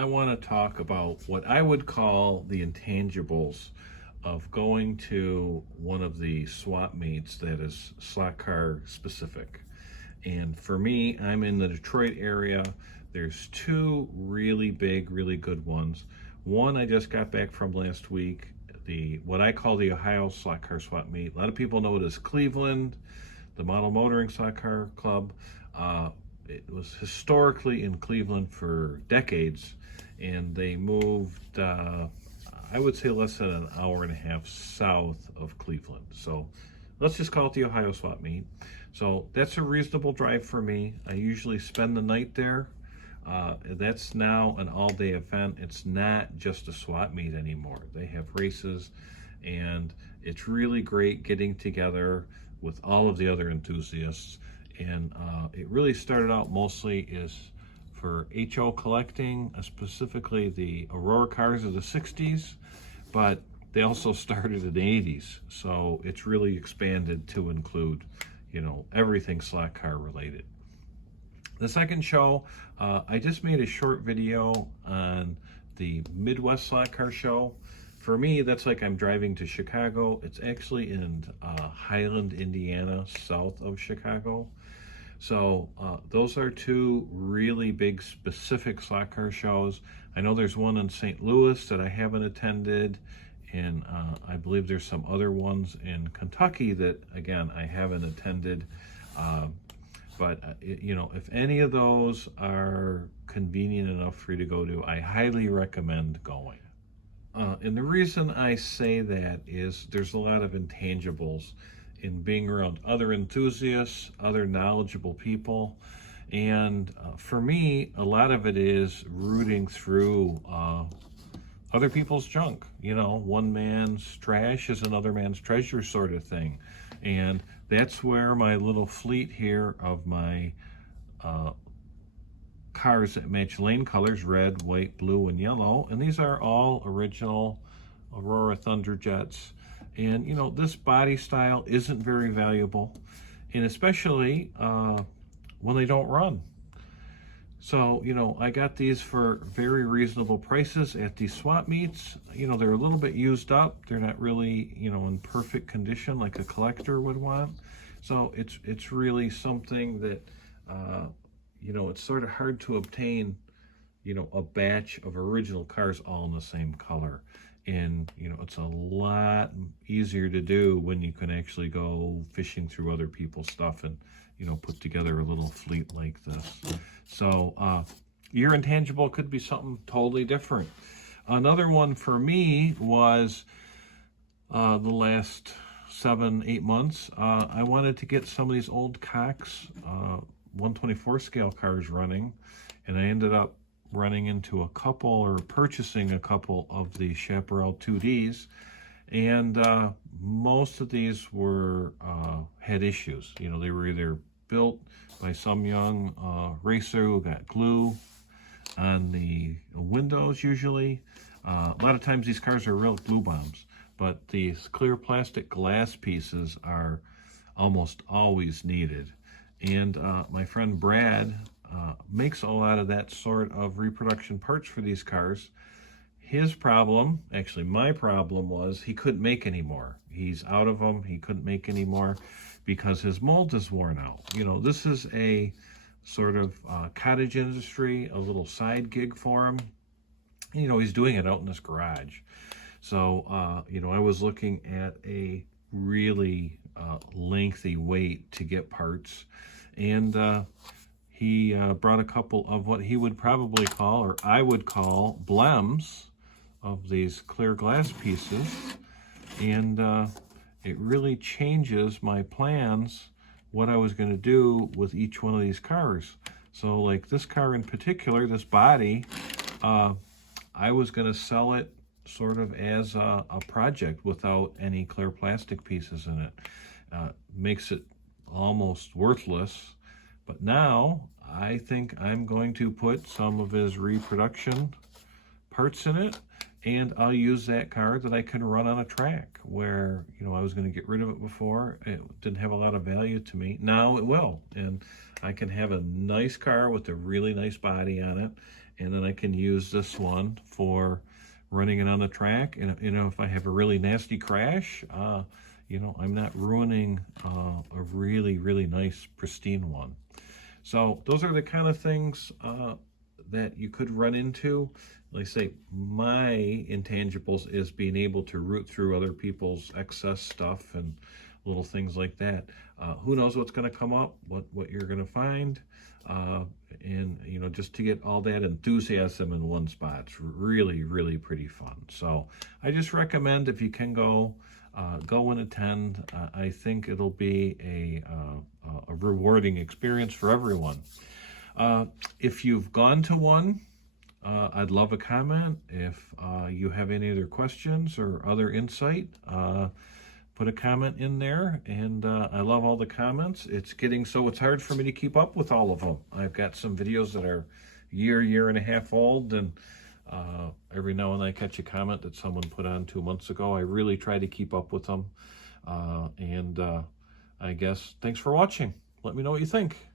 I want to talk about what I would call the intangibles of going to one of the swap meets that is slot car specific. And for me, I'm in the Detroit area. There's two really big, really good ones. One I just got back from last week, what I call the Ohio Slot Car Swap Meet. A lot of people know it as Cleveland, the Model Motoring Slot Car Club. It was historically in Cleveland for decades, and they moved, I would say, less than an hour and a half south of Cleveland. So let's just call it the Ohio Swap Meet. So that's a reasonable drive for me. I usually spend the night there. That's now an all-day event. It's not just a swap meet anymore. They have races, and it's really great getting together with all of the other enthusiasts. And it really started out mostly is for HO collecting, specifically the Aurora cars of the 60s, but they also started in the 80s. So it's really expanded to include, everything slot car related. The second show, I just made a short video on the Midwest Slot Car Show. For me, that's like I'm driving to Chicago. It's actually in Highland, Indiana, south of Chicago. So those are two really big specific slot car shows. I know there's one in St. Louis that I haven't attended, and I believe there's some other ones in Kentucky that, again, I haven't attended. But if any of those are convenient enough for you to go to, I highly recommend going. And the reason I say that is there's a lot of intangibles in being around other enthusiasts, other knowledgeable people. And for me, a lot of it is rooting through other people's junk. One man's trash is another man's treasure sort of thing. And that's where my little fleet here of my cars that match lane colors, red, white, blue, and yellow. And these are all original Aurora Thunderjets. And, this body style isn't very valuable, and especially when they don't run. So, I got these for very reasonable prices at these swap meets. They're a little bit used up. They're not really, in perfect condition like a collector would want. So it's really something that, it's sort of hard to obtain, a batch of original cars all in the same color. And, it's a lot easier to do when you can actually go fishing through other people's stuff and, put together a little fleet like this. So your intangible could be something totally different. Another one for me was the last 7-8 months. I wanted to get some of these old Cox 124 scale cars running, and I ended up running into a couple or purchasing a couple of the Chaparral 2Ds, and most of these were had issues. They were either built by some young racer who got glue on the windows usually. A lot of times these cars are real glue bombs, but these clear plastic glass pieces are almost always needed. And my friend Brad makes a lot of that sort of reproduction parts for these cars. His problem, actually my problem, was he couldn't make any more. He's out of them. He couldn't make any more because his mold is worn out. This is a sort of cottage industry, a little side gig for him. He's doing it out in his garage. So, I was looking at a really lengthy wait to get parts, and he brought a couple of what he would probably call, or I would call, blems of these clear glass pieces, and it really changes my plans, what I was going to do with each one of these cars. So like this car in particular, this body, I was going to sell it sort of as a project without any clear plastic pieces in it. Makes it almost worthless. But now I think I'm going to put some of his reproduction parts in it, and I'll use that car that I can run on a track where, I was going to get rid of it before. It didn't have a lot of value to me. Now it will. And I can have a nice car with a really nice body on it and then I can use this one for running it on the track. And you know, if I have a really nasty crash, you know, I'm not ruining a really, really nice, pristine one. So those are the kind of things that you could run into. Like I say, my intangibles is being able to root through other people's excess stuff and little things like that. Who knows what's going to come up, what you're going to find, and you know, just to get all that enthusiasm in one spot, it's really, really pretty fun. So I just recommend, if you can go and attend. I think it'll be a rewarding experience for everyone. If you've gone to one, I'd love a comment. If you have any other questions or other insight, put a comment in there. And I love all the comments. It's hard for me to keep up with all of them. I've got some videos that are year and a half old, and every now and then I catch a comment that someone put on 2 months ago. I really try to keep up with them. I guess thanks for watching. Let me know what you think.